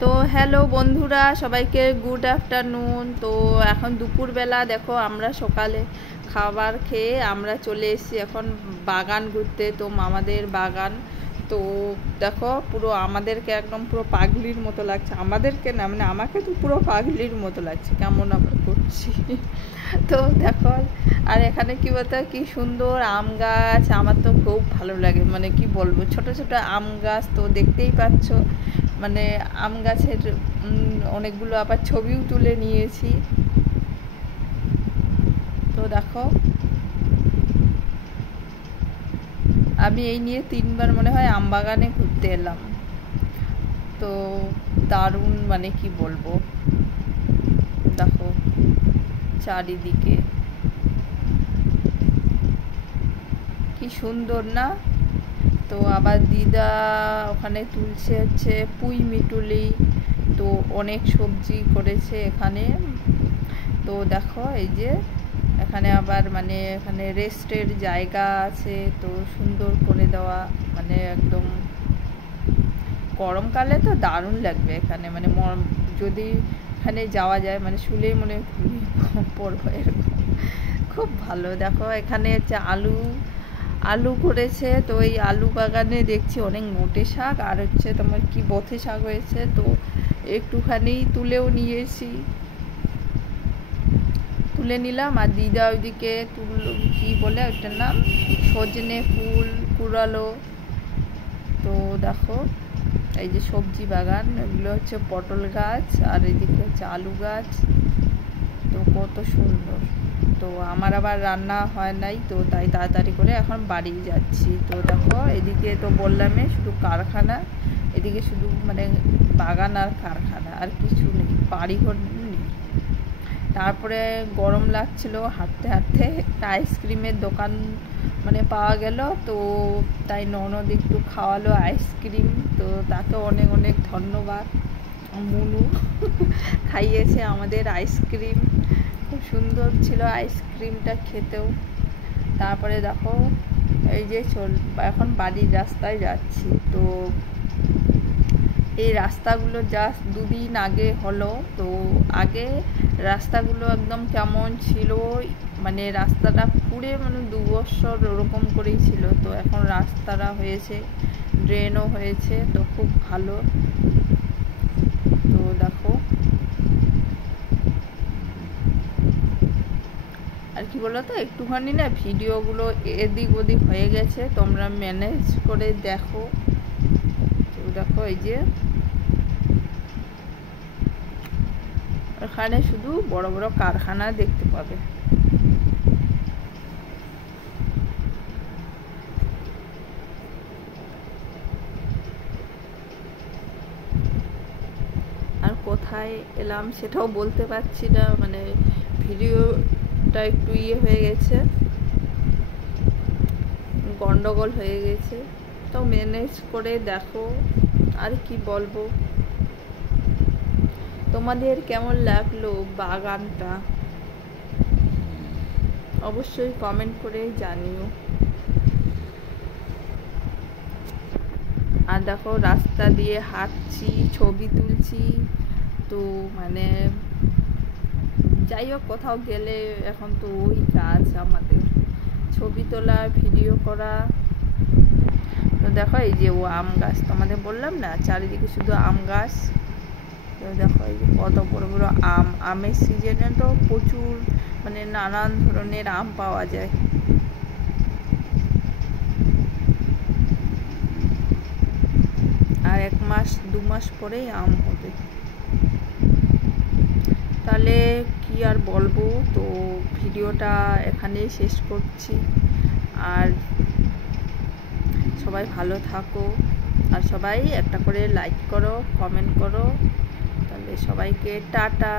তো হ্যালো বন্ধুরা, সবাইকে গুড আফটারনুন। তো এখন দুপুরবেলা, দেখো আমরা সকালে খাবার খেয়ে আমরা চলে এসেছি এখন বাগান ঘুরতে। তো মামাদের বাগান। তো দেখো পুরো আমাদেরকে একদম পুরো পাগলির মতো লাগছে, আমাদেরকে না মানে আমাকে তো পুরো পাগলির মতো লাগছে, কেমন আমরা করছি। তো দেখো, আর এখানে কি বলতো, কি সুন্দর আম গাছ, আমার তো খুব ভালো লাগে, মানে কি বলবো, ছোট ছোট আম গাছ তো দেখতেই পাচ্ছ। মানে আম গাছের অনেকগুলো আবার ছবিও তুলে নিয়েছি। তো দেখো, আমি এই নিয়ে 3বার মনে হয় আম বাগানে ঘুরতে এলাম। তো দারুণ, মানে কি বলবো, দেখো চারিদিকে কি সুন্দর না। তো আবার দিদা ওখানে তুলছে হচ্ছে পুঁই মিটুলি, তো অনেক সবজি করেছে এখানে। তো দেখো এই যে এখানে আবার মানে এখানে রেস্টের জায়গা আছে, তো সুন্দর করে দেওয়া, মানে একদম গরমকালে তো দারুণ লাগবে এখানে, মানে যদি এখানে যাওয়া যায় মানে শুলেই মনে ঘুমিয়ে পড়বো এরকম, খুব ভালো। দেখো এখানে হচ্ছে আলু করেছে, তো এই আলু বাগানে দেখছি অনেক নোটে শাক আর হচ্ছে তোমার কি বথে শাক হয়েছে, তো একটুখানি তুলেও নিয়েছি, তুলে নিলাম। আর দিদা ওইদিকে কি বলে ওইটার নাম, সজনে ফুল কুড়ালো। তো দেখো এই যে সবজি বাগান, এগুলো হচ্ছে পটল গাছ আর এদিকে হচ্ছে আলু গাছ, তো কত সুন্দর। তো আমার আবার রান্না হয় নাই, তো তাই তাড়াতাড়ি করে এখন বাড়ি যাচ্ছি। তো দেখো এদিকে তো বললামই শুধু কারখানা, এদিকে শুধু মানে বাগান আর কারখানা, আর কিছু নেই, বাড়িঘর নেই। তারপরে গরম লাগছিল, হাঁটতে হাঁটতে একটা আইসক্রিমের দোকান মানে পাওয়া গেল, তো তাই ননদ একটু খাওয়ালো আইসক্রিম, তো তাকে অনেক অনেক ধন্যবাদ। মুনু খাইয়েছে আমাদের আইসক্রিম, খুব সুন্দর ছিল আইসক্রিমটা খেতেও। তারপরে দেখো এই যে এখন বাড়ির রাস্তায় যাচ্ছি। তো এই রাস্তাগুলো জাস্ট 2 দিন আগে হলো। তো আগে রাস্তাগুলো একদম কেমন ছিল, মানে রাস্তাটা পুরে মানে 2 বছর ওরকম করেই ছিল, তো এখন রাস্তাটা হয়েছে, ড্রেনও হয়েছে, তো খুব ভালো। তো দেখো আর কি বলতো, একটুখানি না ভিডিওগুলো এদিক ওদিক হয়ে গেছে, তোমরা ম্যানেজ করে দেখো। তো দেখো এই যে এখানে শুধু বড় বড় কারখানা দেখতে পাবে। আর কোথায় এলাম সেটাও বলতে পারছি না, মানে ভিডিওটা একটু হয়ে গেছে, গন্ডগোল হয়ে গেছে, তো ম্যানেজ করে দেখো। আর কি বলবো, তোমাদের কেমন লাগলো বাগানটা অবশ্যই কমেন্ট করে জানিও। আর দেখো রাস্তা দিয়ে হাঁটছি, ছবি তুলছি, তো মানে যাই হোক কোথাও গেলে এখন তো ওই কাজ আমাদের, ছবি তোলা, ভিডিও করা। তো দেখো এই যে ও আম গাছ, তোমাদের বললাম না চারিদিকে শুধু আম গাছ। তো দেখো এই যে কত বড় বড় আম, আমের সিজনে তো প্রচুর মানে নানান ধরনের আম পাওয়া যায়। আর 1 মাস 2 মাস পরেই আম হবে। তাহলে কি আর বলবো, তো ভিডিওটা এখানেই শেষ করছি। আর সবাই ভালো থাকো, আর সবাই একটা করে লাইক করো, কমেন্ট করো। তাহলে সবাইকে টাটা।